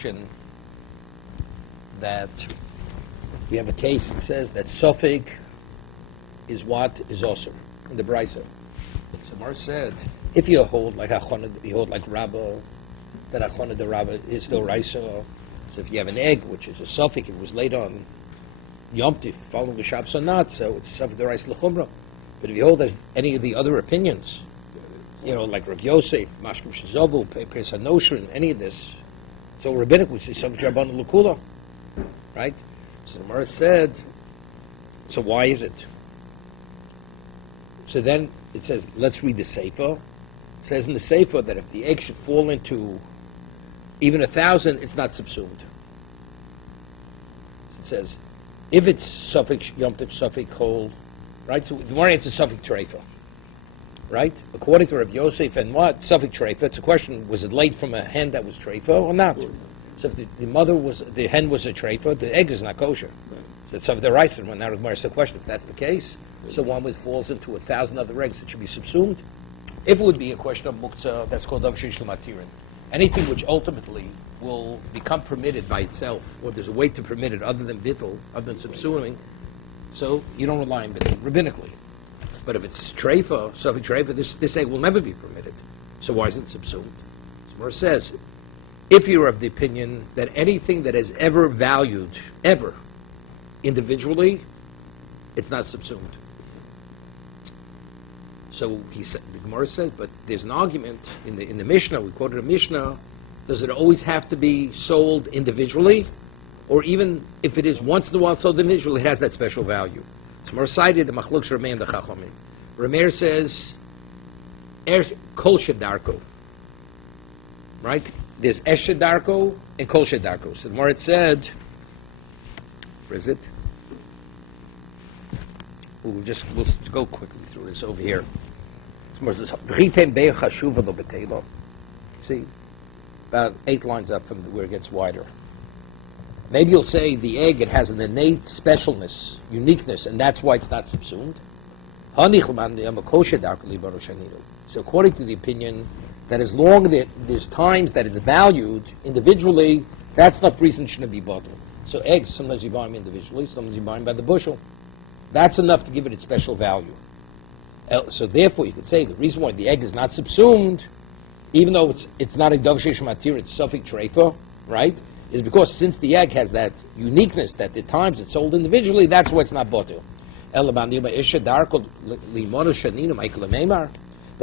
question that we have a case that says that suffix is what is also in the Brisa. So Mar said, if you hold like Achona, you hold like Rabba, that Achona the Rabba is still Raisa. So if you have an egg, which is a suffix, it was laid on Yom Tif, following the Shabbos or not, so it's suffix the Raisa L'chumra. But if you hold as any of the other opinions, like Rav Yosef, Mashkim Shazobu, Pesa Noshrin, any of this, so rabbinic we say suffix Rabban L'kula, right? So the Gemara said, so why is it? So then it says, let's read the Sefer. It says in the Sefer that if the egg should fall into even 1,000, it's not subsumed. It says, if it's suffix Yom Tov, suffix Kol, right? So the Gemara answers suffix Treifa, right? According to Rav Yosef and what? Suffix Treifa. It's a question, was it laid from a hen that was Treifa or not? So if the hen was a treifa, the egg is not kosher. Right. So it's of the rice, and when that requires the question, if that's the case, so one falls into 1,000 other eggs, it should be subsumed. If it would be a question of muktzah, that's called avshish l'matirin. Anything which ultimately will become permitted by itself, or there's a way to permit it other than bittul, other than subsuming, so you don't rely on bittul, rabbinically. But if it's treifa, suffix treifa, this egg will never be permitted. So why isn't it subsumed? So it says, if you're of the opinion that anything that is ever valued, ever, individually, it's not subsumed. So the Gemara says, but there's an argument in the Mishnah, we quoted a Mishnah, does it always have to be sold individually? Or even if it is once in a while sold individually, it has that special value. So Gemara cited the Machlok Rameh and the Chachamim. Rameh says, Kol Shedarko. Right? There's Eshed Darko and Kol Shed Darko. So the more it said, where is it? We'll go quickly through this over here. See, about 8 lines up from where it gets wider. Maybe you'll say the egg, it has an innate specialness, uniqueness, and that's why it's not subsumed. So according to the opinion that as long as there's times that it's valued individually, that's enough reason it shouldn't be bottled. So eggs, sometimes you buy them individually, sometimes you buy them by the bushel. That's enough to give it its special value. So therefore, you could say the reason why the egg is not subsumed, even though it's not a dovshesh matir, it's suffix treifa, right, is because since the egg has that uniqueness that at times it's sold individually, that's why it's not bottled. But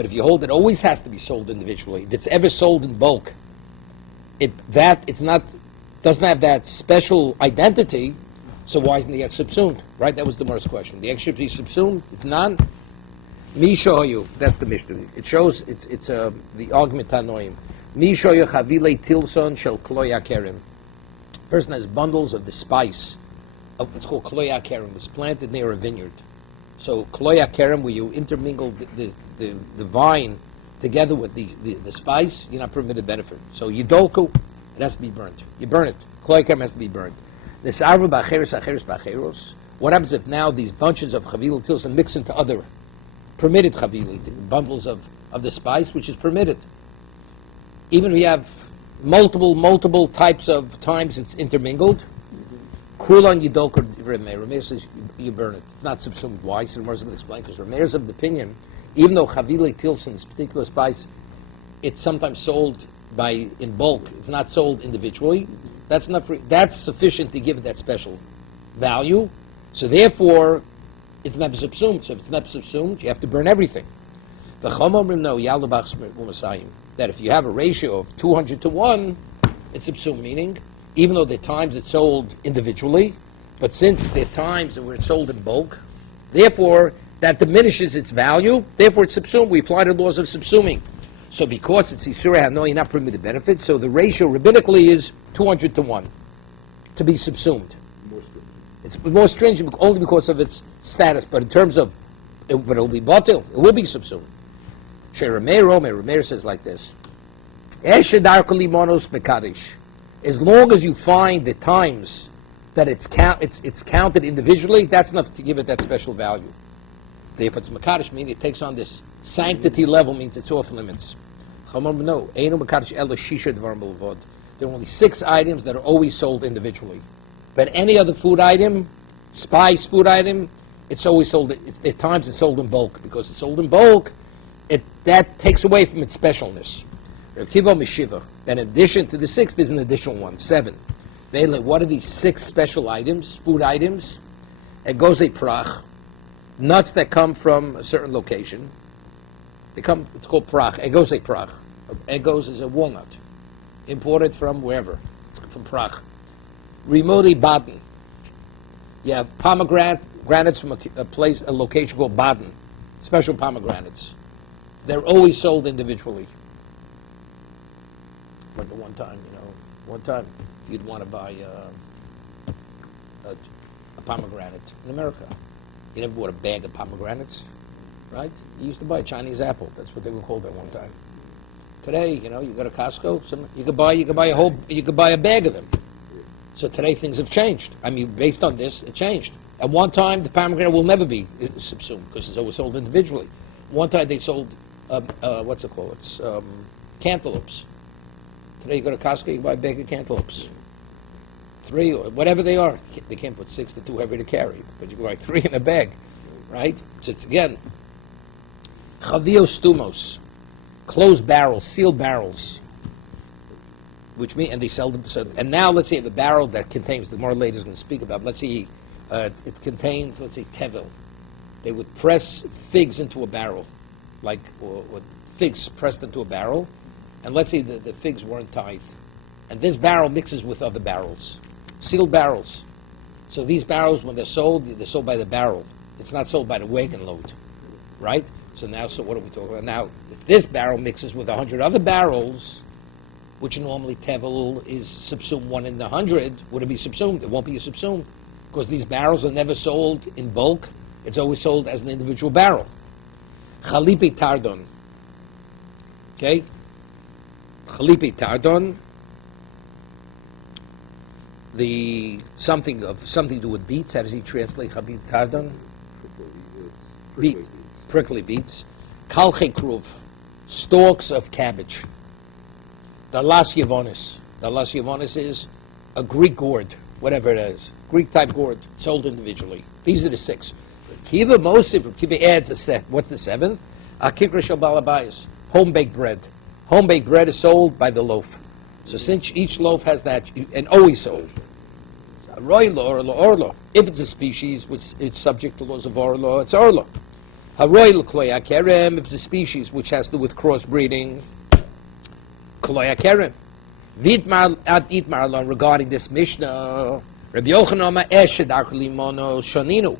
if you hold it always has to be sold individually, if it's ever sold in bulk, doesn't have that special identity, so why isn't the egg subsumed? Right? That was the first question. The egg should be subsumed. It's none. Mi shoyu. That's the Mishnah. It shows it's the argument Tanoim. Mi shoyu chavile tilson shel kloya kerem. Person has bundles of the spice of what's called kloya kerem. It's planted near a vineyard. So kloya kerem, where you intermingle the vine together with the spice, you're not permitted benefit. So yidoku, it has to be burnt. You burn it. Kloya kerem has to be burnt. What happens if now these bunches of chavil tilson mix into other permitted chavili, bundles of the spice, which is permitted? Even if you have multiple types of times it's intermingled, Kulan Yidok Rameir says you burn it. It's not subsumed. Why? So Rameir is going to explain, because Rameir is of the opinion, even though chavile tilson, this particular spice, it's sometimes sold in bulk, it's not sold individually. That's sufficient to give it that special value. So therefore, it's not subsumed. So if it's not subsumed, you have to burn everything. The Chomomrim know that if you have a ratio of 200 to 1, it's subsumed, meaning even though there are times it's sold individually, but since there are times where it's sold in bulk, therefore that diminishes its value. Therefore, it's subsumed. We apply the laws of subsuming. So because it's Yisura Hano, you're not permitted benefit, so the ratio rabbinically is 200 to 1 to be subsumed. It's more stringent only because of its status, but in terms of, but it will be batil, it will be subsumed. Rameir says like this, as long as you find the times that it's counted individually, that's enough to give it that special value. If it's Makadish, meaning it takes on this sanctity level, means it's off limits. No, There are only 6 items that are always sold individually. But any other food item, spice food item, it's always sold, at times it's sold in bulk. Because it's sold in bulk, that takes away from its specialness. Then in addition to the 6, there's an additional one, 7. What are these 6 special items, food items? Egoze prach, nuts that come from a certain location. It's called prach, egoze prach. Egos is a walnut, imported from wherever. It's from prach. Rimodi Baden. You have pomegranates from a location called Baden. Special pomegranates. They're always sold individually. Like one time you'd want to buy a pomegranate in America. You never bought a bag of pomegranates, right? You used to buy a Chinese apple. That's what they were called at one time. Today, you go to Costco. You could buy a bag of them. So today things have changed. I mean, based on this, it changed. At one time, the pomegranate will never be subsumed because it's always sold individually. One time they sold what's it called? It's cantaloupes. Today you go to Costco, you buy a bag of cantaloupes. 3 or whatever they are. They can't put 6; they're too heavy to carry. But you can buy 3 in a bag, right? So it's again, chavios stumos, closed barrels, sealed barrels, which mean, and they sell them. So, and now let's say the barrel that contains, the more later is going to speak about. Let's say it contains, let's say, tevel. They would press figs into a barrel, like or figs pressed into a barrel, and let's say the figs weren't tied, and this barrel mixes with other barrels, sealed barrels. So these barrels, when they're sold by the barrel. It's not sold by the wagon load, right? So what are we talking about now? If this barrel mixes with 100 other barrels, which normally tevel is subsumed 1 in 100, would it be subsumed? It won't be subsumed, because these barrels are never sold in bulk. It's always sold as an individual barrel. Chalipi tardon. Okay? Chalipi tardon. Something to do with beets. How does he translate chalipi tardon? Prickly beets. Kalche kruv. Stalks of cabbage. Dalas Yavonis. Dalas Yavonis is a Greek gourd, whatever it is. Greek type gourd, sold individually. These are the 6. Kiva Mosif, Kiva adds a set. What's the 7th? Akikra Shel Balabayas. Home-baked bread. Home-baked bread is sold by the loaf. So since each loaf has that, and always sold. Roilo or orlo. If it's a species which is subject to laws of orlo, it's orlo. Haroil kloya kerem. If it's a species which has to do with crossbreeding, kloya kerem. Vidmar ad itmar regarding this Mishnah. Rabbi Yochanan eshed arkolimono shaninu.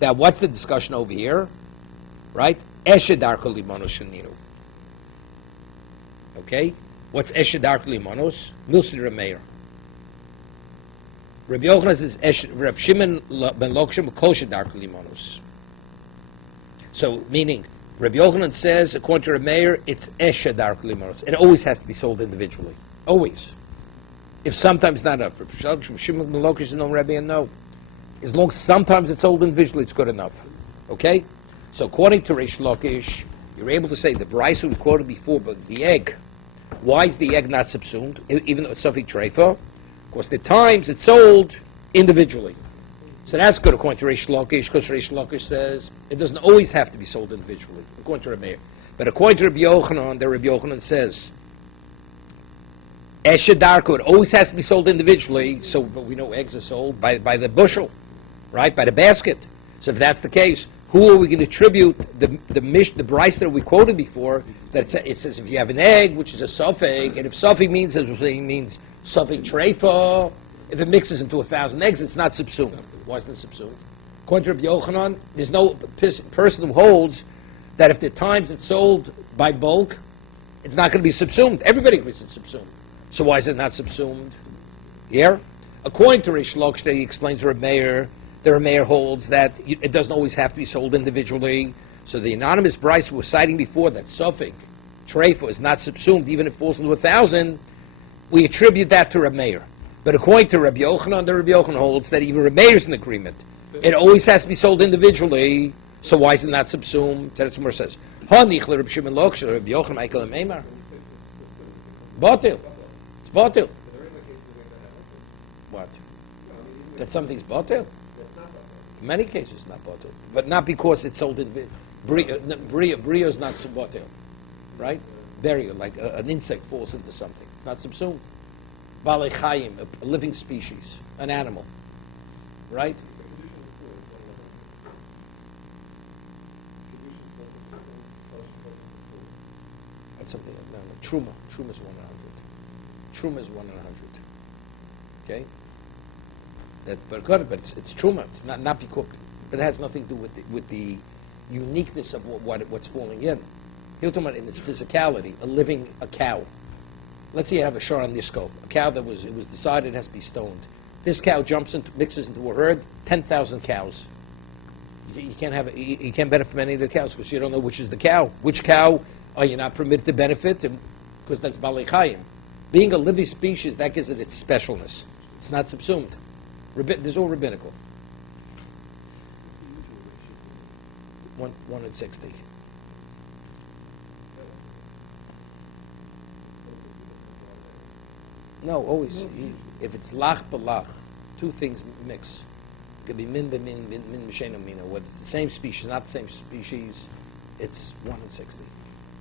Now, what's the discussion over here? Right? Eshed arkolimono shaninu. Okay? What's eshed arkolimonos? Milsli Rameir. Rabbi Yochanan says Reb Shimon ben Lokshim koshed arkolimonos. So, meaning, Rabbi Yochanan says, according to Rameir, it's eshed arkolimonos. It always has to be sold individually. Always. If sometimes not enough. Shimon ben Lokshim is no Rabbi and no. As long as sometimes it's sold individually, it's good enough. Okay? So according to Reish Lakish, you're able to say the brisa we quoted before, but the egg. Why is the egg not subsumed, even though it's Safik Treifa? Because the times it's sold individually. So that's good according to Reish Lakish, because Reish Lakish says it doesn't always have to be sold individually, according to Rabbi. But according to Rabbi Yochanan, Rabbi Yochanan says Eshedarko, it always has to be sold individually, but we know eggs are sold by the bushel, right, by the basket. So if that's the case, who are we going to attribute the brisa that we quoted before, that it says if you have an egg, which is a suffix, and if suffix means, as we're saying, means suffix treifa, if it mixes into 1,000 eggs, it's not subsumed. Why isn't it subsumed? According to Rabbi Yochanan, there's no person who holds that if the times it's sold by bulk, it's not going to be subsumed. Everybody agrees it's subsumed. So why is it not subsumed here? According to Rish Lakish, he explains to Reb Meir, the Reb Meir holds that it doesn't always have to be sold individually. So the anonymous brisa we were citing before, that suffix, treifa, is not subsumed even if it falls into 1,000, we attribute that to Reb Meir. But according to Rabbi Yochanan, the Rabbi Yochanan holds that even Reb Meir is in agreement. It always has to be sold individually, so why is it not subsumed? That's what it says. Hanich le Reb Shimon Lokshel, Rabbi Yochanan Michael Meimar. Batil. It's batil. What? That something's botel? In many cases, not botel, but not because it's sold in bria is not botel, right? Burial, like an insect falls into something, it's not subsumed. Balei chayim, a living species, an animal, right? That's something. No, truma. Truma is 1 in 100. Truma is 1 in 100. Okay. But it's truma. It's not be cooked. But it has nothing to do with the uniqueness of what's falling in. Here we're talking about in its physicality. A cow. Let's say you have a shor on nisko, a cow it was decided has to be stoned. This cow mixes into a herd, 10,000 cows. You can't benefit from any of the cows because you don't know which is the cow. Which cow are you not permitted to benefit? Because that's balei chayim. Being a living species, that gives it its specialness. It's not subsumed. This is all rabbinical. 1 in 60. No, always. If it's lach b'lach, two things mix. It could be min b'min, min b'sheinu mina. Whether it's the same species, not the same species, it's 1 in 60.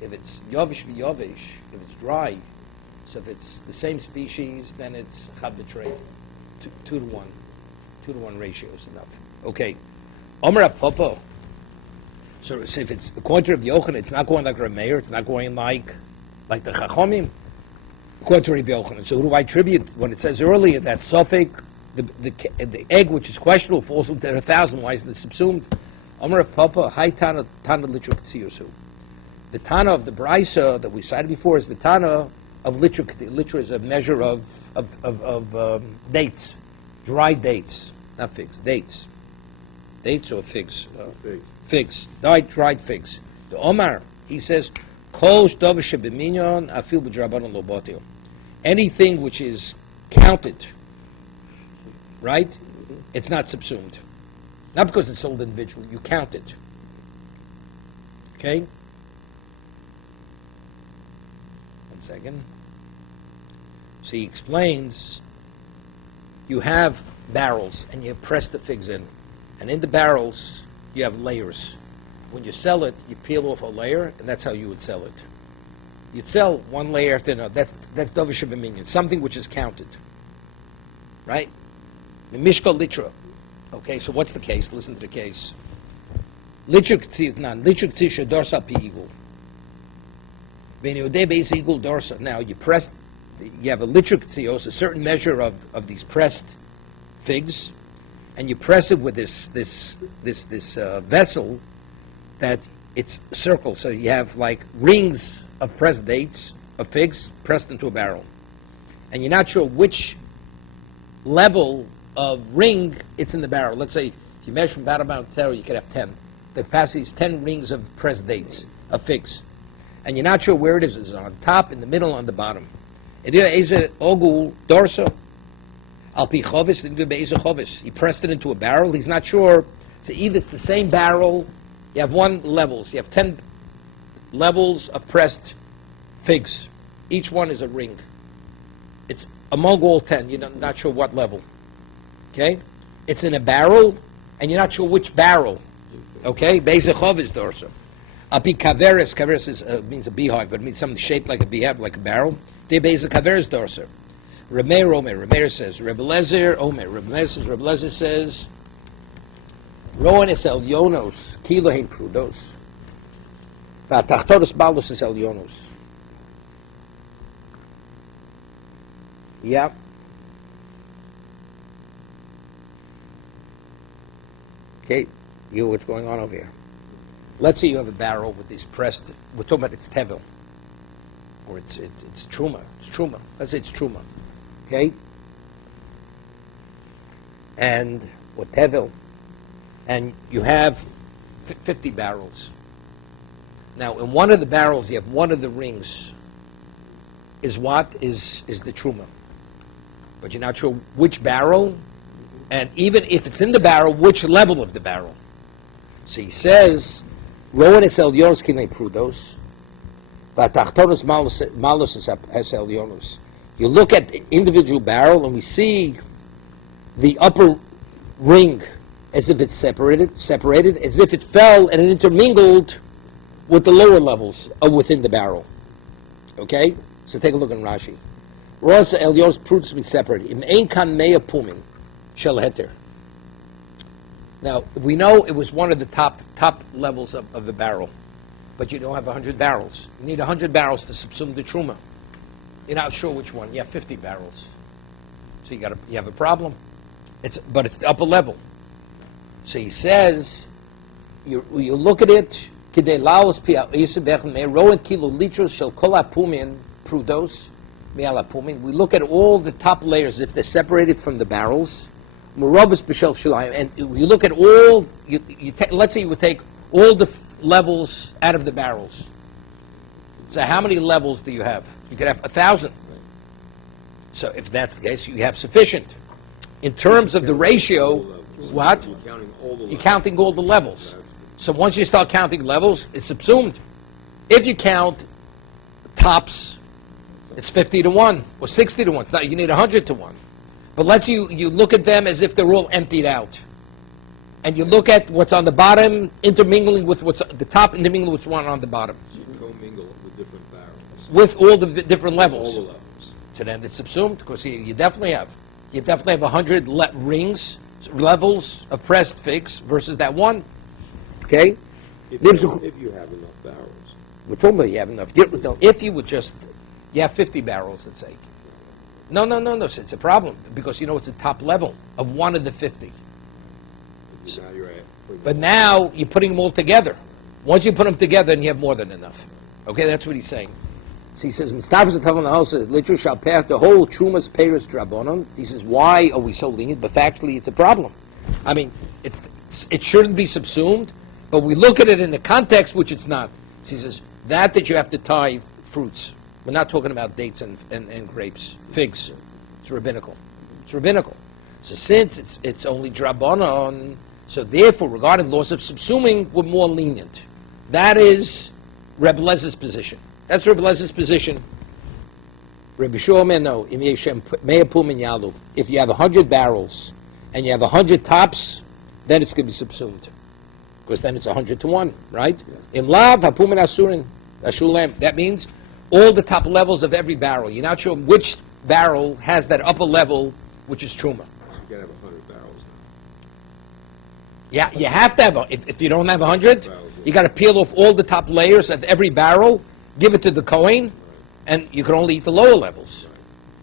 If it's yovish v'yovish, if it's dry, so if it's the same species, then it's chad b'trei, 2 to 1. 2 to 1 ratio is enough. Okay. Omer Popo. So if it's according to Rabbi Yochanan, it's not going like Rameir, it's not going like the Chachomim. According to Rabbi Yochanan. So who do I attribute when it says earlier that Sophic, the egg which is questionable falls into 1,000? Why isn't it subsumed? Omer Papa, Hai Tana Litruk Tziyusu. The Tana of the Brisa that we cited before is the Tana of Litruk. Litra is a measure of dates, dry dates, not figs, dates. Dates or figs? Figs. Dried figs. The Omar, he says, Kol shdavar shebeminyan afil b'drabanan lo botel. Anything which is counted, right? It's not subsumed. Not because it's sold individually. You count it. Okay? 1 second. So he explains, you have barrels and you press the figs in. And in the barrels, you have layers. When you sell it, you peel off a layer, and that's how you would sell it. You'd sell one layer after another. That's davar shebeminyan, something which is counted. Right? The mishkal litra. Okay, so what's the case? Listen to the case. Litra k'tziyutnan, litra k'tziyusha dorsa pi igul. V'niyodeh beis igul dorsa. Now, you have a litra k'tziyos, a certain measure of these pressed figs, and you press it with this vessel that it's circle. So you have like rings of pressed dates, of figs, pressed into a barrel. And you're not sure which level of ring it's in the barrel. Let's say if you measure from bottom to tail, you could have 10. The capacity is 10 rings of pressed dates, of figs. And you're not sure where it is. Is it on top, in the middle, on the bottom? Is it ogul dorso? He pressed it into a barrel. He's not sure. So either it's the same barrel. You have levels. You have 10 levels of pressed figs. Each one is a ring. It's among all 10. You're not sure what level. Okay? It's in a barrel, and you're not sure which barrel. Okay? Beizechov is dorso. Api kaveres. Kaveres means a beehive, but it means something shaped like a beehive, like a barrel. De beizekaveres dorso. Remeir Omer. Remeir says, Rebbe Lezer Omer. Rebbe Lezer says, Roan es el yonos, kilo hein prudos. V'atachtoros balos es el yonos. Yeah. Okay, you know what's going on over here. Let's say you have a barrel with these pressed, we're talking about it's tevel, or it's truma. It's truma. Let's say it's truma. Okay? And, or tevel. And you have 50 barrels. Now, in one of the barrels, you have one of the rings is what? Is the truma. But you're not sure which barrel, and even if it's in the barrel, which level of the barrel. So he says, Rowan es el yonos kinei prudos, v'atachtonos malos es el yonos. You look at the individual barrel, and we see the upper ring as if it's separated, as if it fell and it intermingled with the lower levels within the barrel. Okay? So take a look in Rashi. Rosa Elios proves to be separated. Im ein kan mea pumin shel heter. Now, we know it was one of the top levels of the barrel, but you don't have 100 barrels. You need 100 barrels to subsume the truma. You're not sure which one. You have 50 barrels. So you have a problem. But it's the upper level. So he says, you look at it, we look at all the top layers if they're separated from the barrels. And you look at all, let's say you would take all the levels out of the barrels. So how many levels do you have? You could have 1,000. So if that's the case, you have sufficient. In terms of the ratio, what? You're counting all the levels. So once you start counting levels, it's subsumed. If you count tops, it's 50 to 1 or 60 to 1. It's not, you need 100 to 1. But let's you look at them as if they're all emptied out. And you look at what's on the bottom intermingling with what's the top intermingling with what's one on the bottom. So you commingle with different barrels. With all the different levels. All the levels. So then it's subsumed because you definitely have. You definitely have 100 rings, levels of pressed figs versus that one. Okay? If you have enough barrels. We're talking about you have enough. If you would just, you have 50 barrels, let's say. No, it's a problem because it's the top level of one of the 50. But now you're putting them all together. Once you put them together, then you have more than enough. Okay, that's what he's saying. So he says, literally shall pass the whole Trumas Peiros Drabonon. He says, why are we so lenient? But factually, it's a problem. I mean, it shouldn't be subsumed, but we look at it in the context which it's not. So he says, that you have to tie fruits. We're not talking about dates and grapes, figs. It's rabbinical. It's rabbinical. So since it's only Drabonon, so therefore, regarding laws of subsuming, we're more lenient. That is Reb Lez's position. That's Reb Lez's position. Rabbi Shua no. If you have 100 barrels and you have 100 tops, then it's going to be subsumed. Because then it's 100 to 1, right? Im lav hapumin asurin ashulem. That means all the top levels of every barrel. You're not sure which barrel has that upper level, which is truma. You can have 100 barrels now. Yeah, you have to have. If you don't have 100, you got to peel off all the top layers of every barrel, give it to the Kohen, and you can only eat the lower levels.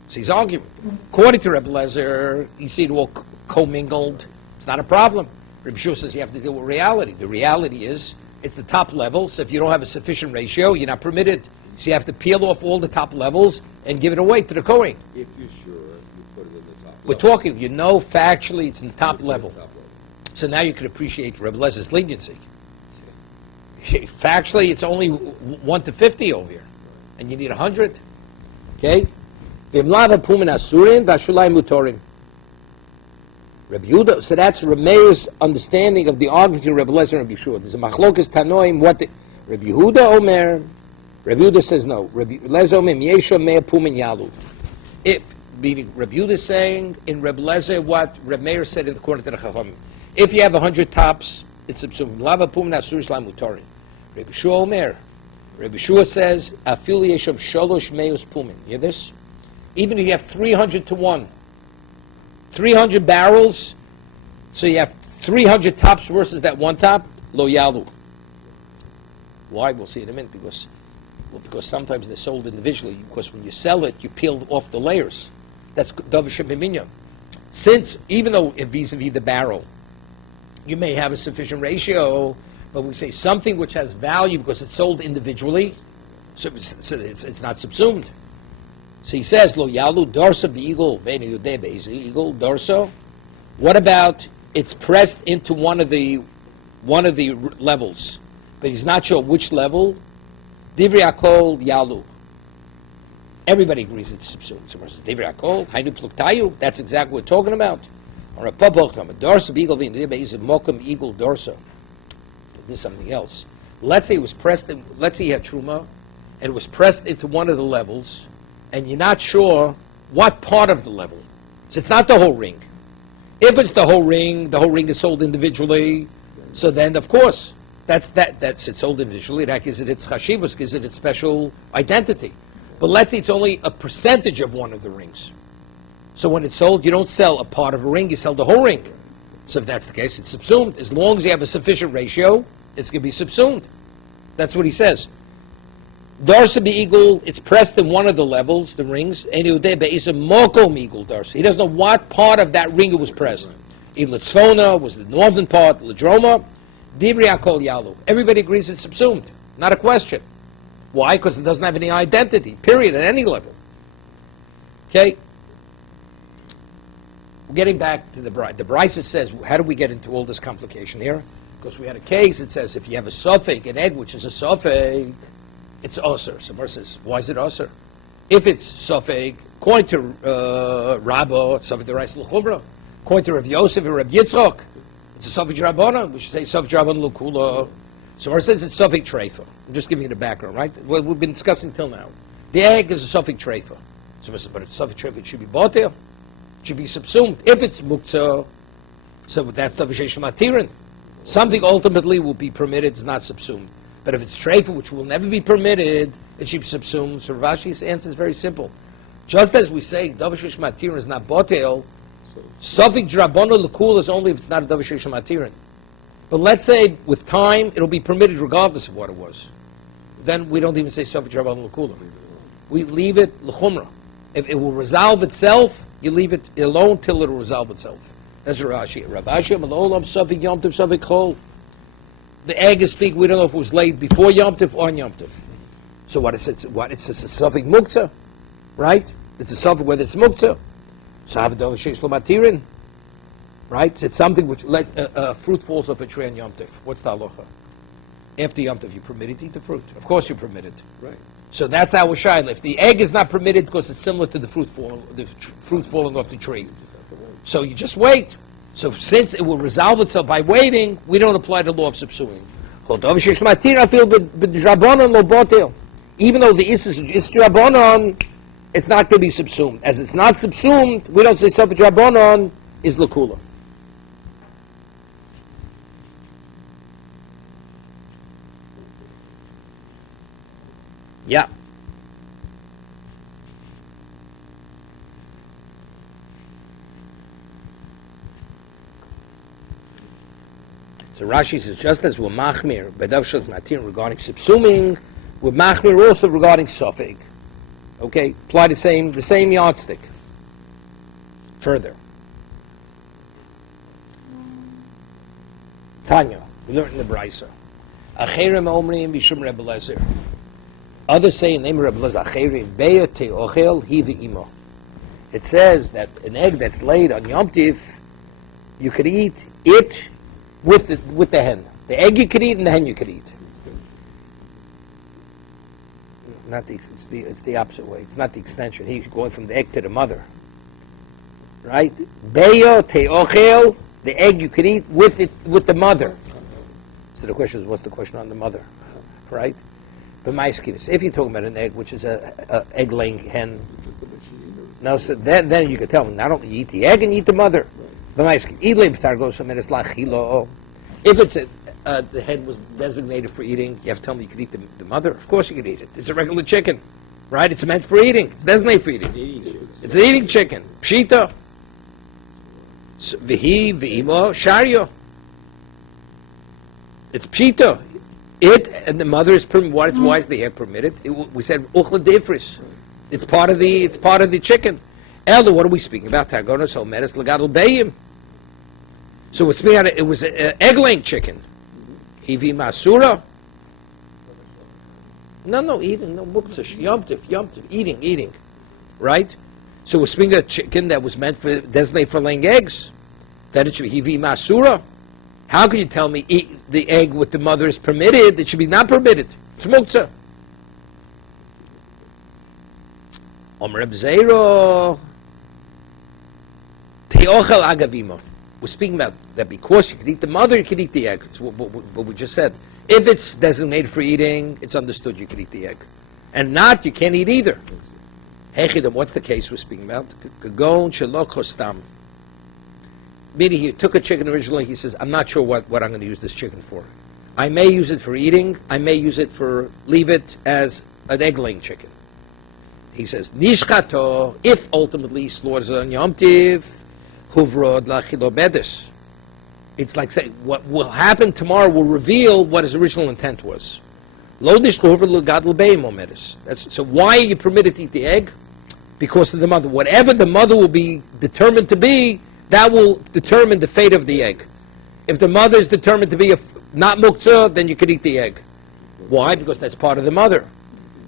So he's arguing. According to Reb Lezer, you see it all commingled. It's not a problem. Reb Shua says you have to deal with reality. The reality is it's the top level, so if you don't have a sufficient ratio, you're not permitted. So you have to peel off all the top levels and give it away to the Kohen. If you're sure, you put it in the top level. We're talking, factually it's in the top level. So now you can appreciate Reb Lez's leniency. Factually, it's only 1 to 50 over here, and you need 100. Okay? Reb Yehuda, so that's Rameir's understanding of the argument of Reb Lezer and Reb Yeshua. There's a machlokas tanoim. What Reb Yehuda Omer? Reb Yehuda says no. Reb Lezer Omer Yesha Meir Pumin Yalu. If meaning Reb Yehuda saying in Reb Lezer what Reb Meir said according to the Chachamim. If you have 100 tops, it's subsumed. Lava Pumin Asur Islam Mutorin. Reb Yeshua Omer. Reb Yeshua says Afil Yeshav Sholosh Meus Pumin. You hear this? Even if you have 300 to 1. 300 barrels, so you have 300 tops versus that one top, lo yalu. Why? We'll see in a minute, because sometimes they're sold individually, because when you sell it, you peel off the layers. That's davar shebiminya. Since, even though vis-a-vis the barrel, you may have a sufficient ratio, but we say something which has value because it's sold individually, so it's not subsumed. So he says, Lo yalu dorso be'igul ve'enu yudeh be'ezi igul dorso. What about it's pressed into one of the levels, but he's not sure which level? Divrei akol yalu. Everybody agrees it's subsumed. So Divrei akol hainu pluktayu. That's exactly what we're talking about. Or a pabocham dorso be'igul ve'enu yudeh be'ezi mokum igul dorso. This is something else. Let's say it was pressed. Let's say you had truma, and it was pressed into one of the levels. And you're not sure what part of the level. So it's not the whole ring. If it's the whole ring is sold individually, so then, of course, that's it's sold individually, that gives it its chashivus, gives it its special identity. But let's say it's only a percentage of one of the rings. So when it's sold, you don't sell a part of a ring, you sell the whole ring. So if that's the case, it's subsumed. As long as you have a sufficient ratio, it's going to be subsumed. That's what he says. Darsa be eagle, it's pressed in one of the levels, the rings, and is a mokom eagle darsa. He doesn't know what part of that ring it was pressed. Either Tzfona was the northern part, Ladroma, Divri Akol Yalu. Everybody agrees it's subsumed. Not a question. Why? Because it doesn't have any identity, period, at any level. Okay? Getting back to the bride. The Brisa says, how do we get into all this complication here? Because we had a case, it says, if you have a suffix, an egg which is a suffix, it's osir. Somewhere says, why is it osir? If it's suffix, according to Rabbo, it's suffix derais l'chumra. According to Rav Yosef and Rav Yitzchok, it's a suffix rabbanon. We should say suffix rabbanon l'kula. Somewhere says it's suffix treifa. I'm just giving you the background, right? What we've been discussing till now. The egg is a suffix treifa. But it's suffix treifa, it should be botel. It should be subsumed. If it's muktzah, so that's suffix matirin. Something ultimately will be permitted, it's not subsumed. But if it's treifa, which will never be permitted, it should be subsumed. So Rashi's answer is very simple. Just as we say davish matirin is not botel, suffix drabono l'kul is only if it's not a davish matirin. But let's say with time it'll be permitted regardless of what it was. Then we don't even say suffix drabono l'kul. We leave it l'chumra. If it will resolve itself, you leave it alone till it will resolve itself. That's Rashi. Rav Ashi Malolam Safik Yom Tov Safik Chol. The egg is speak. We don't know if it was laid before Yom Tov or on Yom Tov. So what is it? What it's a Safik Muktzah, right? It's a Safik whether it's Muktzah. Savadov Sheish Lomatirin, right? It's something which fruit falls off a tree on Yom Tov. What's the halacha? After Yom Tov, you permitted to eat the fruit. Of course, you permitted. Right. So that's our shaila. If the egg is not permitted because it's similar to the fruit falling off the tree. So you just wait. So since it will resolve itself by waiting, we don't apply the law of subsuing. Even though the is drabonon, it's not going to be subsumed. As it's not subsumed, we don't say safek drabonon is lakula. Yeah. So Rashi says, just as we're machmir, bedavshot matir regarding subsuming, we're machmir also regarding suffix. Okay, apply the same yardstick. Further, Tanya, we learned in the Brisa. Acherim omrim bishum Rebbe Lezer. Others say in the name of Rebbe Lezer, Acherim beya te'ochel hi ve'imo. It says that an egg that's laid on Yom Tiv, you could eat it with the hen. The egg you could eat and the hen you could eat. It's the opposite way. It's not the extension. He's going from the egg to the mother. Right? Beyo te'ochel, the egg you could eat with the mother. So the question is, what's the question on the mother? Right? But my skin, if you're talking about an egg, which is a egg-laying hen, no, so then you could tell me, not only you eat the egg and you eat the mother. If it's the hen was designated for eating, you have to tell me you could eat the mother. Of course you could eat it. It's a regular chicken, right? It's meant for eating. It's designated for eating. It's an eating chicken. Pshita. Vihi, v'imo, sharyo. It's pshita. It and the mother is permitted. Why is the egg permitted? We said uchla defris. It's part of the chicken. Elder, what are we speaking about? Targonos homeres legadol beyim. So it's me. It was an egg-laying chicken. Hivi masura. No, eating. No muktzah. Yom tiv, eating. Right. So we're speaking of a chicken that was meant for designated for laying eggs. That it should be hivi masura. How can you tell me eat the egg with the mother is permitted? It should be not permitted. It's muktzah. Omer Zero. Teochel agavimo. We're speaking about that because you could eat the mother, you could eat the egg. It's what we just said. If it's designated for eating, it's understood you could eat the egg. And not, you can't eat either. Hechidam, what's the case we're speaking about? Kagon shelok hostam. meaning he took a chicken originally, he says, I'm not sure what I'm going to use this chicken for. I may use it for eating, I may use it for, leave it as an egg-laying chicken. He says, Nishchato, if ultimately he slaughters it on Yom Tiv, Huvrod lachilo bedis. It's like saying, what will happen tomorrow will reveal what his original intent was. Lo nishko huvrod l'gadol beim omedis. So why are you permitted to eat the egg? Because of the mother. Whatever the mother will be determined to be, that will determine the fate of the egg. If the mother is determined to be not muktzah, then you can eat the egg. Why? Because that's part of the mother.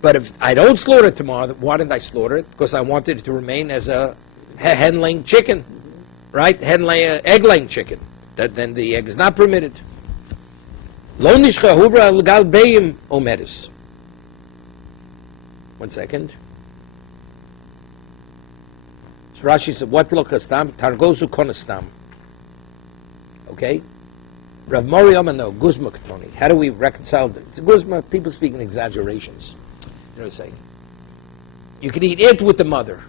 But if I don't slaughter it tomorrow, why didn't I slaughter it? Because I wanted it to remain as a hen-laying chicken, right? Egg-laying chicken. Then the egg is not permitted. Lo nishcha hubra l'gal beim omedis. 1 second. So Rashi said, what lokastam? Targozu konastam. Okay? Rav Mori Amano, Guzma Katoni. How do we reconcile it? It's Guzma, people speak in exaggerations. You know what I'm saying? You can eat it with the mother.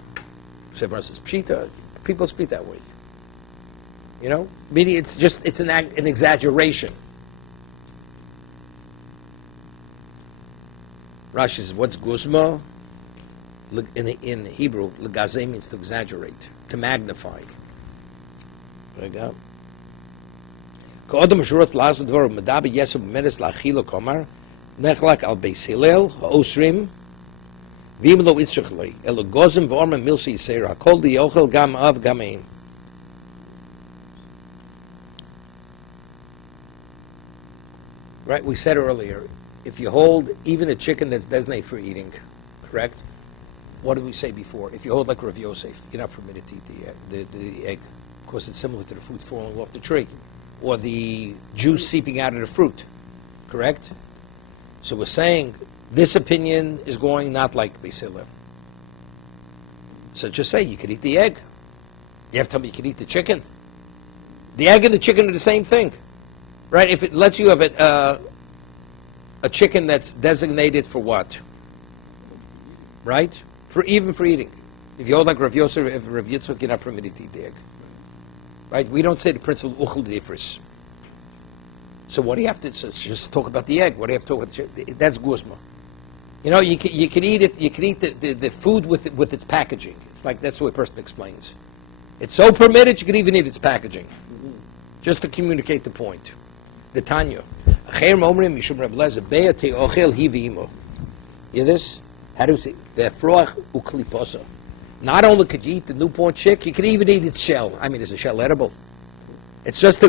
So everyone says, Pshita, people speak that way. You know? Meaning it's an exaggeration. Rashi says, what's Guzma? In Hebrew, Legazeh means to exaggerate, to magnify. There you go. Ka'odam Shurot Lazo Dvar Medaber Yesub Medes Lachilo Komar Nechlak Al Beis Hillel Ha'osrim V'im Lo Itzchachlei Elo Gozim V'orma Milsi Yisera Hakol Di Yochel Gam Av Gam Ein. Right, we said earlier, if you hold even a chicken that's designated for eating, correct? What did we say before? If you hold like Rav Yosef, you're not permitted to eat the egg, because it's similar to the fruit falling off the tree, or the juice seeping out of the fruit, correct? So we're saying this opinion is going not like Beis Hillel. So just say you could eat the egg. You have to tell me you could eat the chicken. The egg and the chicken are the same thing, right? If it lets you have a chicken that's designated for what, right? Even for eating. If you hold like Rav Yosef, if Rav Yitzchak, you're not permitted to eat the egg. Right? We don't say the principle uchel d'ifris. So what do you have to just talk about the egg? What do you have to talk about? That's guzma. You know, you can eat it. You can eat the food with its packaging. It's like that's the way a person explains. It's so permitted you can even eat its packaging, just to communicate the point. The Tanya. Hear this? How do we say? Not only could you eat the newborn chick, you could even eat its shell. I mean, is the shell edible? It's just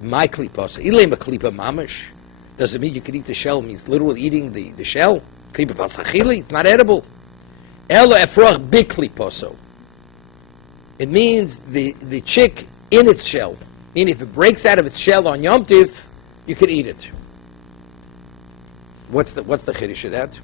my kliposa. Ilema klipa mamish. Does it mean you can eat the shell? It means literally eating the shell. Klipa balsachili. It's not edible. Elo efroach bikliposo. It means the chick in its shell. Meaning if it breaks out of its shell on Yom Tiv, you could eat it. What's the chiddush of that?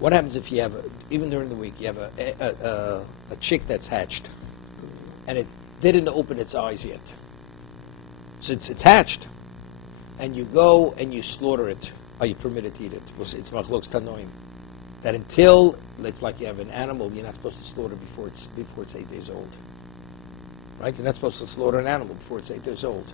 What happens if you have, even during the week, you have a chick that's hatched, and it didn't open its eyes yet. So it's hatched, and you go and you slaughter it. Are you permitted to eat it? It's machlokes tanoim. That until, it's like you have an animal, you're not supposed to slaughter before it's 8 days old. Right? You're not supposed to slaughter an animal before it's 8 days old.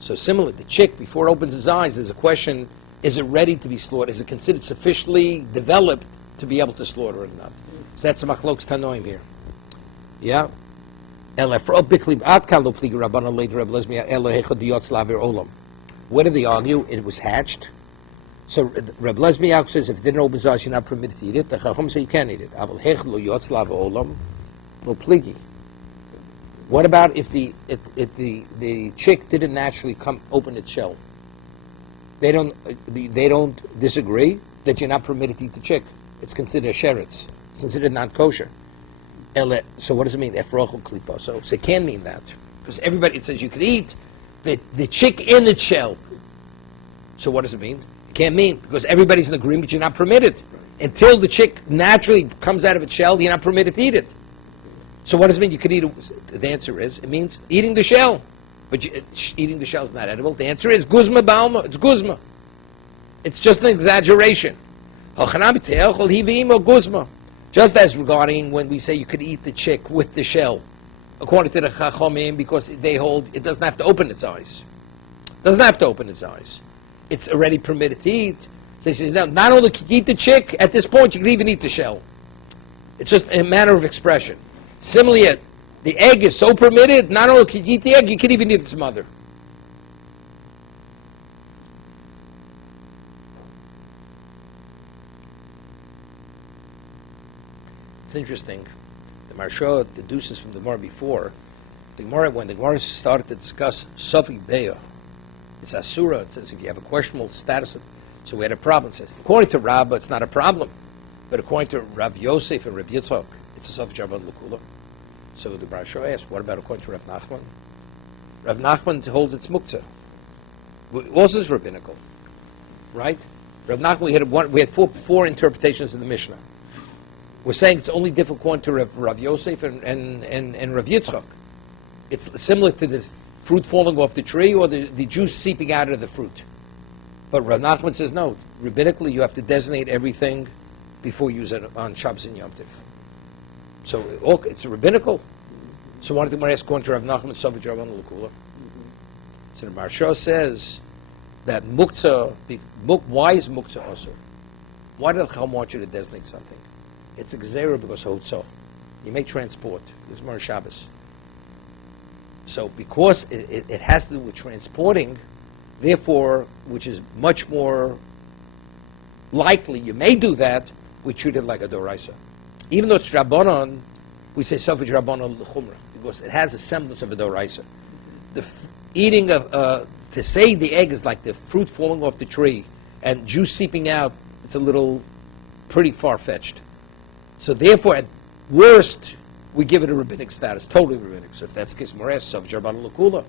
So similar, the chick, before it opens its eyes, there's a question, is it ready to be slaughtered? Is it considered sufficiently developed to be able to slaughter it or not? So that's a machlokes tanoim here. Yeah? Where did they argue? It was hatched. So Reb Lesmiak says if it didn't open its eyes, you're not permitted to eat it. The Chacham say you can eat it. What about if the chick didn't naturally open its shell? They don't disagree that you're not permitted to eat the chick. It's considered a sheretz. It's considered non-kosher. So what does it mean? Efrochel klipa. So it can mean that, because it says you can eat the chick in its shell. So what does it mean? It can't mean, because everybody's in agreement you're not permitted. Until the chick naturally comes out of its shell, you're not permitted to eat it. So what does it mean you can eat it? The answer is, it means eating the shell. but eating the shell is not edible? The answer is guzma ba'alma. It's guzma. It's just an exaggeration. Just as regarding when we say you could eat the chick with the shell, according to the Chachomim, because they hold it doesn't have to open its eyes. Doesn't have to open its eyes. It's already permitted to eat. So he says, now, not only can you eat the chick, at this point you can even eat the shell. It's just a manner of expression. Similarly, the egg is so permitted, not only can you eat the egg, you can even eat its mother. It's interesting. The Marsha deduces from the Gemara before. When the Gemara started to discuss Safik Beya, it's Asura. It says if you have a questionable status, so we had a problem. It says according to Rabbah, it's not a problem, but according to Rav Yosef and Rav Yitzchak, it's a Safik Jarban L'Kula. So the Marsha asked, what about according to Rav Nachman? Rav Nachman holds it's Muktzah. Also is rabbinical, right? Rav Nachman, we had four interpretations in the Mishnah. We're saying it's only different according to Rav Yosef and Rav Yitzchak. It's similar to the fruit falling off the tree or the juice seeping out of the fruit. But Rav Nachman says no. Rabbinically, you have to designate everything before you use it on Shabbos and Yom Tov. So it's rabbinical. So why did the ask according to Rav Nachman, Safik Jarban L'Kula? So the Marsha says that Muktzah, why is Muktzah also? Why did the Chacham want you to designate something? It's a gzeira because hotzah. You may transport. There's more Shabbos. So because it has to do with transporting, therefore, which is much more likely you may do that, we treat it like a doraisa. Even though it's Rabbanon, we say Safik Rabbanon L'Chumra, because it has a semblance of a doraisa. The eating of, to say the egg is like the fruit falling off the tree and juice seeping out, it's a little pretty far-fetched. So therefore, at worst, we give it a rabbinic status, totally rabbinic. So if that's the case, Mores, Safik Jarban L'Kula.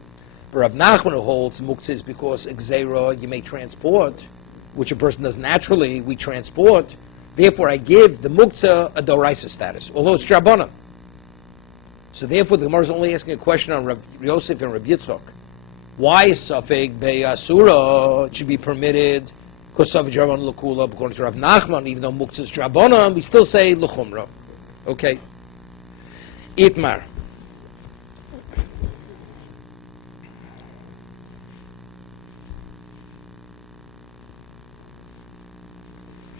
But Rav Nachman who holds Muktzah is because Gzeira, you may transport, which a person does naturally, we transport. Therefore, I give the Muktzah a Doraisa status, although it's Jarbanan. So therefore, the Gemara is only asking a question on Rav Yosef and Rav Yitzchak. Why is Safik Be'asura, it should be permitted, because Safik Jarban L'Kula, according to Rav Nachman, even though Muktzah is Jarbanan, we still say L'Chumra. Okay. Itmar.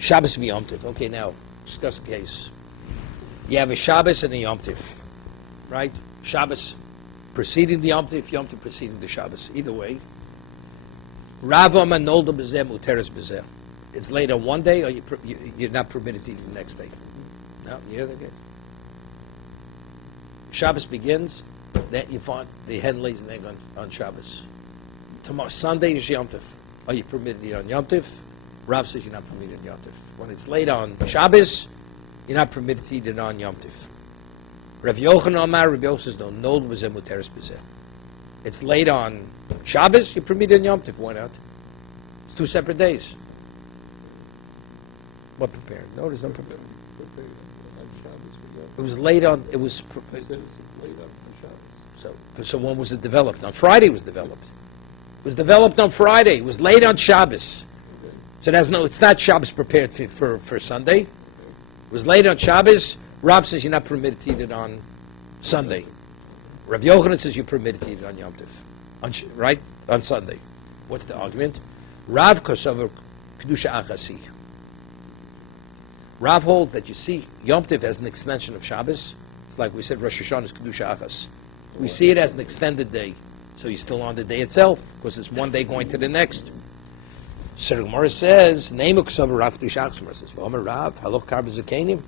Shabbos and Yom Tov. Okay, now, discuss the case. You have a Shabbos and a Yom Tov, right? Shabbos preceding the Yom Tov, Yom Tov preceding the Shabbos. Either way. Rava Manolda B'zeh, Muteres B'zeh. It's late on one day, or you're not permitted to eat the next day. No, you hear that? Okay. Shabbos begins, then you find the hen lays an egg on Shabbos. Tomorrow, Sunday is Yom Tov. Are you permitted to eat on Yom Tov? Rav says you're not permitted on Yom Tov. When it's late on Shabbos, you're not permitted to eat it on Yom Tov. Rav Yochanan Amar, Rav Yosef says, no, b'zeh muteres b'zeh. It's late on Shabbos, you're permitted on Yom Tov. Why not? It's 2 separate days. What prepared? No, there's no prepared. It was late on, it was... late on Shabbos. So when was it developed? On Friday it was developed. It was developed on Friday. It was late on Shabbos. So it's not Shabbos prepared for Sunday. It was late on Shabbos. Rav says you're not permitted to eat it on Sunday. Rav Yochanan says you're permitted to eat it on Yom Tov. Right? On Sunday. What's the argument? Rav kosover kedusha achasi. Rav holds that you see Yom Tov as an extension of Shabbos. It's like we said Rosh Hashanah is kedusha achas. We see it as an extended day. So you're still on the day itself, because it's one day going to the next. So the Gemara says, Neimuk Savar Rav Kedusha Achas. Says, V'omer Rav, Haloch Kar B'Zakenim.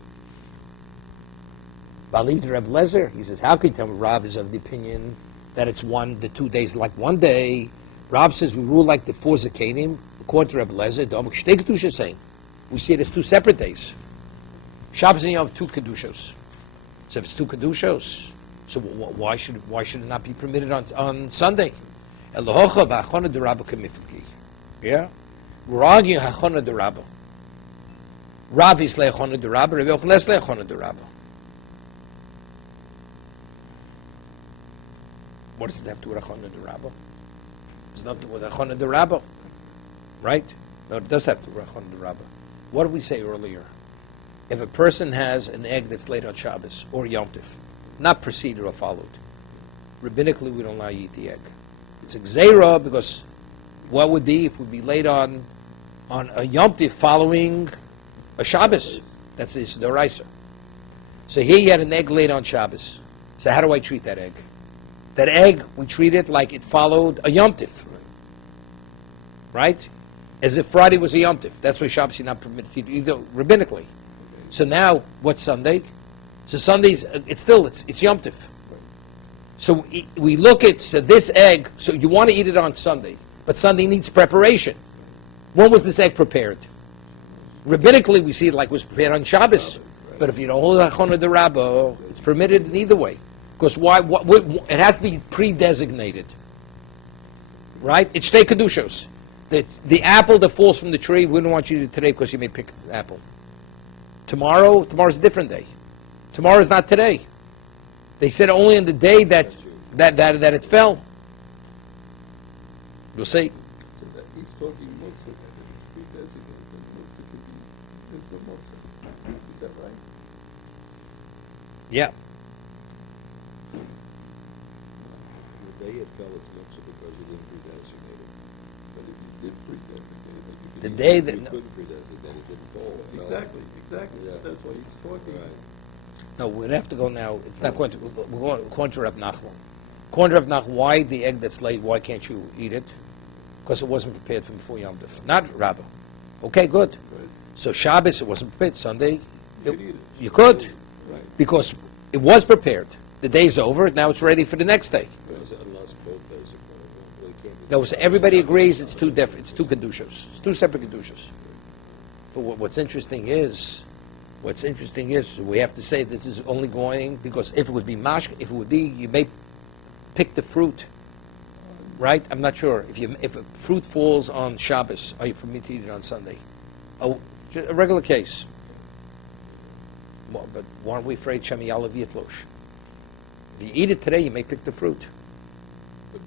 V'aliv to Rav Lezer. He says, how can you tell me Rav is of the opinion that it's the 2 days like one day? Rav says, we rule like the 4 Zakenim. According to Rav Lezer, Domuk Shtei Kedusha is saying, we see it as 2 separate days. Shabbos and Yom 2 Kedushos. So if it's 2 Kedushos, so why should it not be permitted on Sunday? Elohocha v'achona d'Rabba k'mifki. Yeah? We're arguing hachona d'Rabba. Rav is le'achona d'Rabba, Rav Yochanan is le'achona d'Rabba. What does it have to do with Achon and the Rabba? There's nothing with Achon and the Rabba, right? No, it does have to do with Achon and the Rabba. What did we say earlier? If a person has an egg that's laid on Shabbos or Yom Tov, not preceded or followed, rabbinically we don't allow you to eat the egg. It's a gzeira because what would be if it would be laid on a Yom Tov following a Shabbos? That's the Doraisa. So here you had an egg laid on Shabbos. So how do I treat that egg? That egg, we treat it like it followed a Yom Tov. Right? As if Friday was a Yom Tov. That's why Shabbos you're not permitted to eat either rabbinically. So now, what's Sunday? So Sunday's, it's Yom Tov. So we look at this egg, so you want to eat it on Sunday, but Sunday needs preparation. When was this egg prepared? Rabbinically, we see it like it was prepared on Shabbos. But if you don't hold Achon the Rabba, it's permitted in either way. Because it has to be pre-designated. Right? It's Shtei Kedushos. The apple that falls from the tree, we don't want you to eat today because you may pick the apple. Tomorrow's a different day. Tomorrow's not today. They said only on the day that it fell. You'll see. So that he's talking Motza, that it's pre-designated, and Motza could be Mizvah Motza. Is that right? Yeah. The day it fell, it's Motza because you didn't predesignate it. But if you did predesignate it, you could The day that... you couldn't predesignate it, didn't fall. Exactly. Yeah. That's why he's talking. Right. No, we'd have to go now. It's not going to... We're going to Reb Nachman. According to Reb Nachman, why the egg that's laid, why can't you eat it? Because it wasn't prepared from before Yom Tov. Not Rabbah. Okay, good. Right. So Shabbos, it wasn't prepared. Sunday, You could eat it. you could. Right. Because it was prepared. The day's over, now it's ready for the next day. Unless both days are well, you can't No, so everybody agrees it's two different, it's two kedushas. It's two separate kedushas. But what's interesting is we have to say this is only going because if it would be you may pick the fruit, right? I'm not sure. If a fruit falls on Shabbos, are you permitted to eat it on Sunday? Oh, just a regular case. Well, but why aren't we afraid Shemi Yalav Yitlosh? If you eat it today, you may pick the fruit. But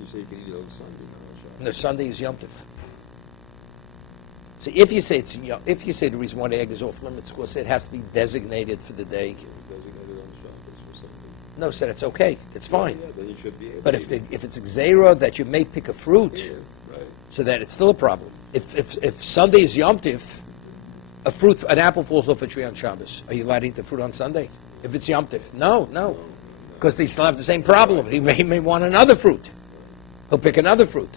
you say you can eat it on Sunday, not on Shabbos. No, Sunday is Yom Tov. So if you say the reason why the egg is off limits, of course, it has to be designated for the day. Can you designate it on Shabbos or something? No, said it's okay. It's fine. Yeah, then you should be able But to if eat it. it's a gzeira that you may pick a fruit, Yeah, right. so that it's still a problem. If Sunday is Yom Tov, an apple falls off a tree on Shabbos. Are you allowed to eat the fruit on Sunday? If it's Yom Tov, no, because they still have the same problem. He may want another fruit. He'll pick another fruit.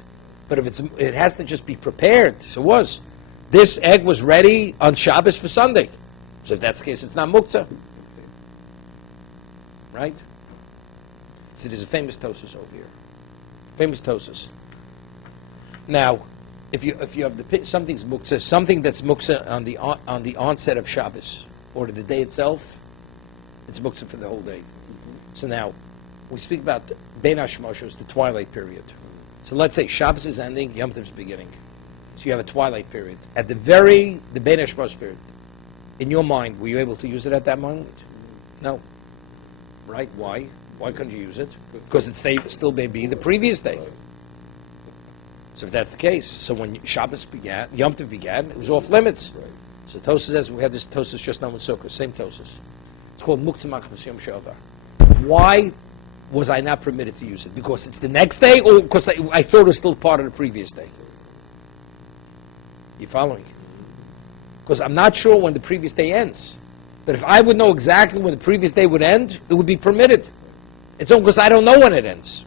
But if it has to just be prepared. So it was. This egg was ready on Shabbos for Sunday. So if that's the case, it's not muktzah. Right? So there's a famous tosus over here. Famous tosus. Now, if you have something's muktzah, something that's muktzah on the onset of Shabbos or the day itself, it's muktzah for the whole day. So now, we speak about Bein HaShmoshos, the twilight period. So let's say Shabbos is ending, Yom Tov is beginning. So you have a twilight period. At the Bein HaShmoshos period, in your mind, were you able to use it at that moment? No. Right? Why? Why couldn't you use it? Because it still may be the previous day. So if that's the case, so when Shabbos began, Yom Tov began, it was off limits. Right. So Tosas says, we have this Tosas just now in Sukkot, same Tosas. It's called Muktzah Machmas Yom Shovar. Why was I not permitted to use it? Because it's the next day, or because I thought it was still part of the previous day? You following? Because I'm not sure when the previous day ends. But if I would know exactly when the previous day would end, it would be permitted. It's only because I don't know when it ends.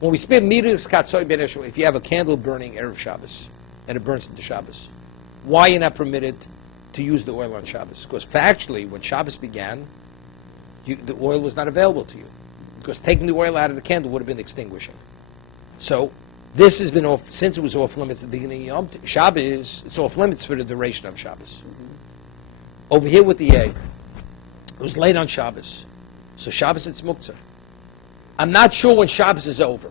When we speak Midas Katsoy Ben Eshua, if you have a candle burning Erev Shabbos, and it burns into Shabbos, why are you not permitted to use the oil on Shabbos? Because factually, when Shabbos began, the oil was not available to you. Because taking the oil out of the candle would have been extinguishing. So, this has been off, since it was off limits at the beginning of Shabbos, it's off limits for the duration of Shabbos. Over here with the egg, it was late on Shabbos. So Shabbos it's muktzah. I'm not sure when Shabbos is over.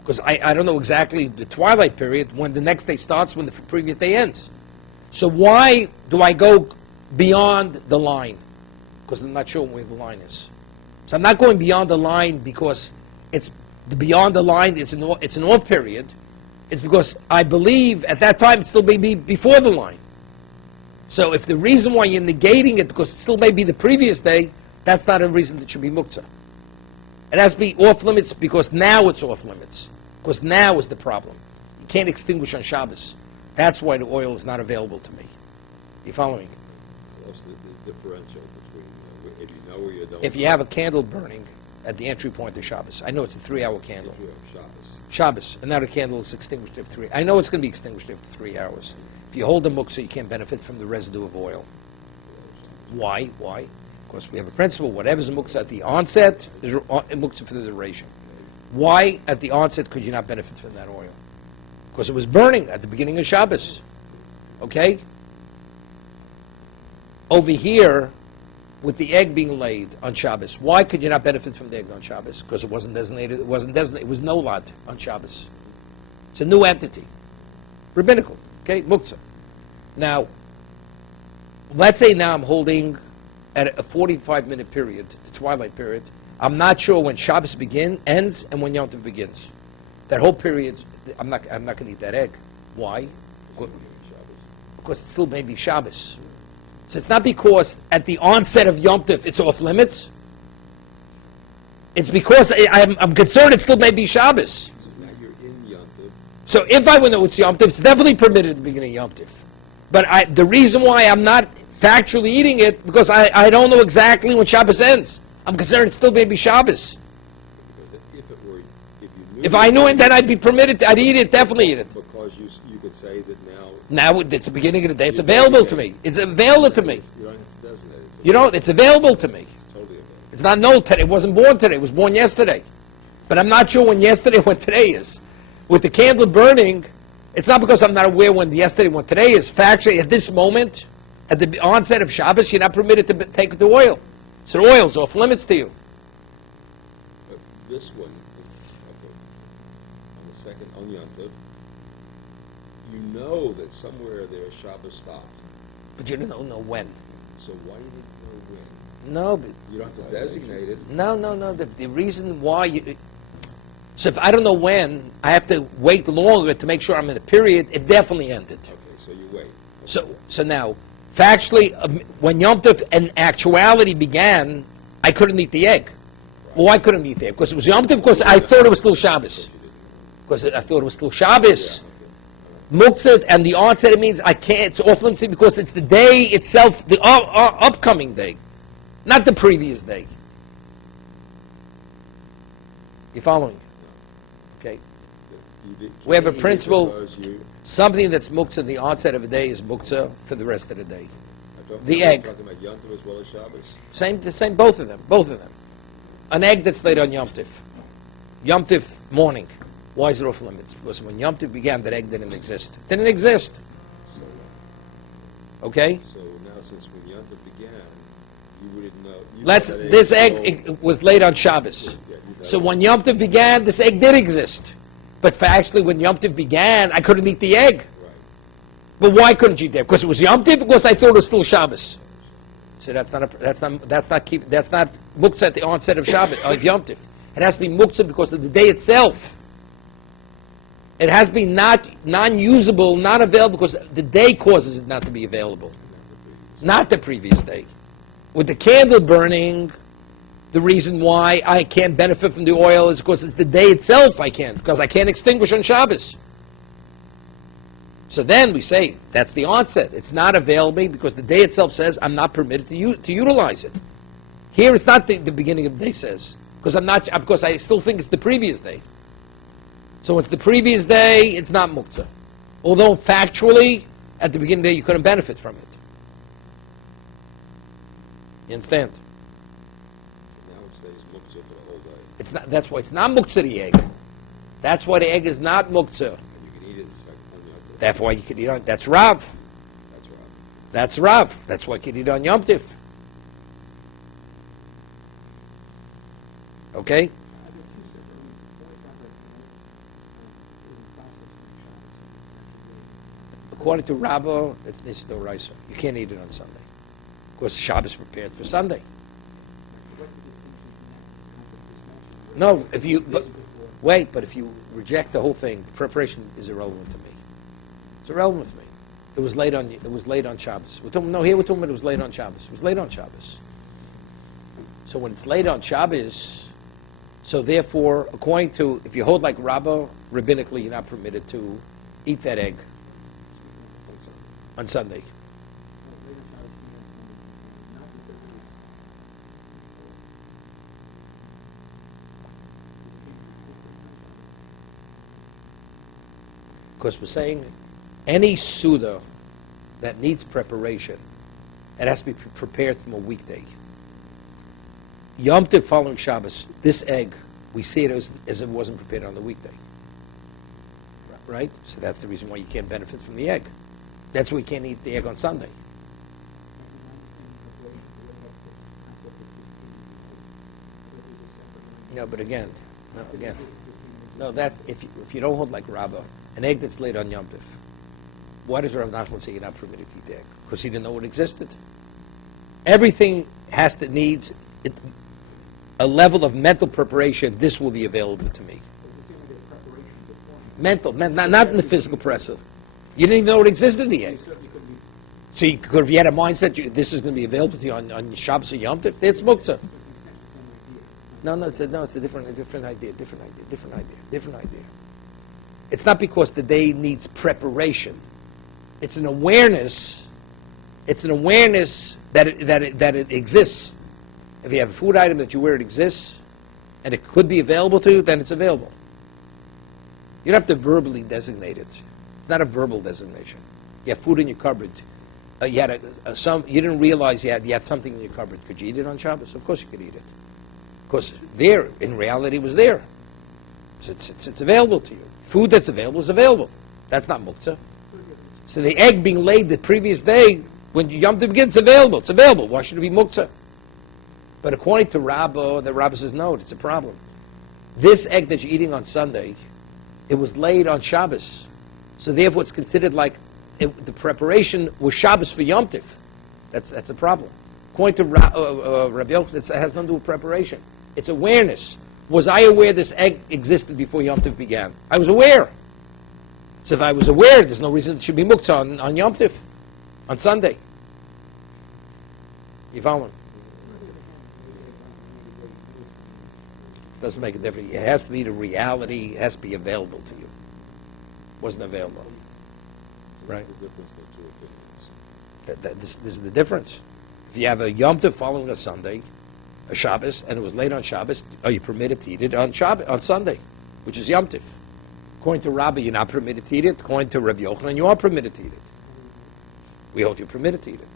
Because I don't know exactly the twilight period, when the next day starts, when the previous day ends. So why do I go beyond the line? Because I'm not sure where the line is. So I'm not going beyond the line because it's beyond the line, it's an off period, it's because I believe at that time it still may be before the line. So if the reason why you're negating it because it still may be the previous day, that's not a reason that should be muktzah. It has to be off limits because now it's off limits. Because now is the problem. You can't extinguish on Shabbos. That's why the oil is not available to me. You following? What's the differential between if you know where you don't? If you have a candle burning at the entry point of Shabbos, I know it's a 3-hour candle. If you have Shabbos. Shabbos, and now the candle is extinguished after 3. I know it's going to be extinguished after 3 hours. If you hold the muktzah, you can't benefit from the residue of oil. Why? Why? Because we have a principle: whatever's a muktzah at the onset is a muktzah for the duration. Why at the onset could you not benefit from that oil? Because it was burning at the beginning of Shabbos. Okay? Over here, with the egg being laid on Shabbos, why could you not benefit from the egg on Shabbos? Because it wasn't designated. It wasn't designated. It was no lot on Shabbos. It's a new entity, rabbinical. Okay, muktzah. Now, let's say now I'm holding at a 45-minute period, the twilight period. I'm not sure when Shabbos ends and when Yom Tov begins. That whole period, I'm not going to eat that egg. Why? Because it still may be Shabbos. So it's not because at the onset of Yom Tov it's off limits. It's because I'm concerned it still may be Shabbos. So now you're in Yom Tov. So if I would know it's Yom Tov, it's definitely permitted at the beginning of Yom Tov. But the reason why I'm not factually eating it, because I don't know exactly when Shabbos ends. I'm concerned it still may be Shabbos. Because if I knew it, then I'd be permitted. I'd eat it, definitely eat it. Because you could say that now. Now it's the beginning of the day. It's available to me. It's available to me. You don't have to designate it. You know, it's available to me. It's totally available. It's not known today. It wasn't born today. It was born yesterday. But I'm not sure when yesterday and when today is. With the candle burning, it's not because I'm not aware when yesterday and when today is. Factually, at this moment, at the onset of Shabbos, you're not permitted to take the oil. So the oil's off limits to you. But this one, on the second, on Yom Tov, you know that somewhere there Shabbos stopped. But you don't know when. So why do you need to know when? No, but You don't have to designate it. no. The reason why you... So if I don't know when, I have to wait longer to make sure I'm in a period. It definitely ended. Okay, so you wait. So now, factually, when Yom Tov in actuality began, I couldn't eat the egg. Well, why couldn't I eat the egg? Because it was Yom Tov, because I thought it was still Shabbos. Because I thought it was still Shabbos. Muktzah, and the onset, it means I can't, it's off limits because it's the day itself, the upcoming day, not the previous day. You following? Okay. We have a principle, something that's muktzah, the onset of a day is muktzah for the rest of the day. The egg. Talking about Yom Tov as well as Shabbos. Same, both of them. An egg that's laid on Yom Tov. Yom Tov morning. Why is it off limits? Because when Yom Tov began, that egg didn't exist. Okay? So now since when Yom Tov began, you wouldn't know. This egg was laid on Shabbos. So when Yom Tov began, this egg did exist. But actually, when Yom Tov began, I couldn't eat the egg. Right. But why couldn't you eat it? Because it was Yom Tov? Because I thought it was still Shabbos. So that's not muktzah at the onset of Shabbos, of Yom Tov. It has to be muktzah because of the day itself. It has to be non-usable, not available, because the day causes it not to be available. Not the previous day. With the candle burning, the reason why I can't benefit from the oil is because it's the day itself I can't, because I can't extinguish on Shabbos. So then we say, that's the onset. It's not available because the day itself says I'm not permitted to utilize it. Here it's not the beginning of the day says, because I still think it's the previous day. So it's the previous day, it's not muktzah. Although factually, at the beginning of the day, you couldn't benefit from it. You understand? Now it says muktzah for the whole day. It's not. That's why it's not muktzah the egg. That's why the egg is not muktzah. And you can eat it the second on Yom Tov. That's why you can eat on. That's Rav. That's right. That's Rav. That's why you can eat on Yom Tov. Okay. According to Rabba, it's Nishto Raisa. You can't eat it on Sunday. Because Shabbos prepared for Sunday. No, if you... Wait, but if you reject the whole thing, preparation is irrelevant to me. It's irrelevant to me. It was late on Shabbos. We're talking about it was late on Shabbos. It was late on Shabbos. So when it's late on Shabbos, so therefore, according to, if you hold like Rabbah, rabbinically, you're not permitted to eat that egg on Sunday. Because we're saying any Suda that needs preparation, it has to be prepared from a weekday. Yom Tov following Shabbos, this egg, we see it as if it wasn't prepared on the weekday. Right? So that's the reason why you can't benefit from the egg. That's why you can't eat the egg on Sunday. No, but again, that's if you don't hold like Rabbah, an egg that's laid on Yom Tov. Why does Rav Nachman say you're not permitted to eat the egg? Because he didn't know it existed. Everything needs a level of mental preparation. This will be available to me. Mental, not in the physical process. You didn't even know it existed, the egg. So if you had a mindset, this is going to be available to you on Shabbos or Yom Tov, it's muktzah. No, it's a different idea. It's not because the day needs preparation. It's an awareness. It's an awareness that it exists. If you have a food item that you aware it exists, and it could be available to you, then it's available. You don't have to verbally designate it. It's not a verbal designation. You have food in your cupboard. You didn't realize you had something in your cupboard. Could you eat it on Shabbos? Of course you could eat it. Because there, in reality, it was there. So it's available to you. Food that's available is available. That's not muktzah. So the egg being laid the previous day, when Yom Tov begins, it's available. It's available. Why should it be muktzah? But according to Rabbah, the Rabbah says, no, it's a problem. This egg that you're eating on Sunday, it was laid on Shabbos. So therefore it's considered like the preparation was Shabbos for Yom Tov. That's a problem. According to Rabbi Yochanan, it has nothing to do with preparation. It's awareness. Was I aware this egg existed before Yom Tov began? I was aware. So if I was aware, there's no reason it should be muktzah on Yom Tov, on Sunday. You following? It doesn't make a difference. It has to be the reality. It has to be available to you. Wasn't available. Right? What's the difference in two opinions? This is the difference. If you have a Yom Tov following a Sunday, a Shabbos, and it was late on Shabbos, are you permitted to eat it on Sunday, which is Yom Tov? According to Rabbi, you're not permitted to eat it. According to Rabbi Yochanan, you are permitted to eat it. We hold you permitted to eat it.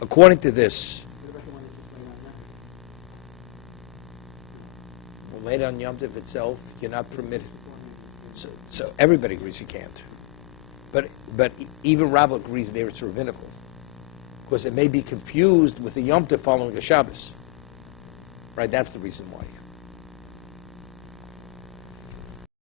According to this, well, late on Yom Tov itself, you're not permitted. So everybody agrees you can't. But even Rabbah agrees there it's rabbinical, because it may be confused with the Yom Tov following the Shabbos. Right? That's the reason why.